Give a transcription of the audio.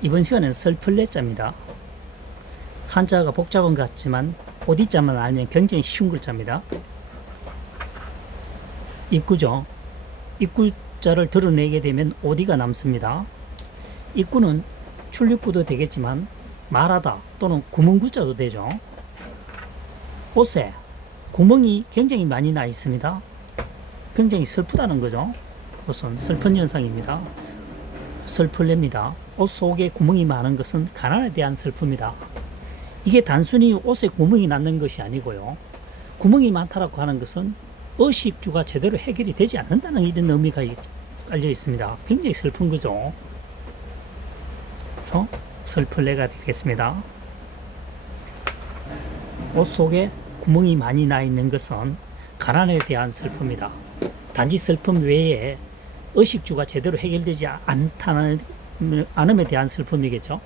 이번 시간은 설플레자입니다. 한자가 복잡한 것 같지만 오디자만 알면 굉장히 쉬운 글자입니다. 입구죠. 입구자를 드러내게 되면 오디가 남습니다. 입구는 출입구도 되겠지만 말하다 또는 구멍구자도 되죠. 옷에 구멍이 굉장히 많이 나 있습니다. 굉장히 슬프다는 거죠. 옷은 슬픈 현상입니다. 슬플랩니다. 옷 속에 구멍이 많은 것은 가난에 대한 슬픔이다. 이게 단순히 옷에 구멍이 났는 것이 아니고요. 구멍이 많다라고 하는 것은 의식주가 제대로 해결이 되지 않는다는 이런 의미가 깔려 있습니다. 굉장히 슬픈 거죠. 그래서 슬플레가 되겠습니다. 옷 속에 구멍이 많이 나 있는 것은 가난에 대한 슬픔이다. 단지 슬픔 외에 의식주가 제대로 해결되지 않다는 않음에 대한 슬픔이겠죠.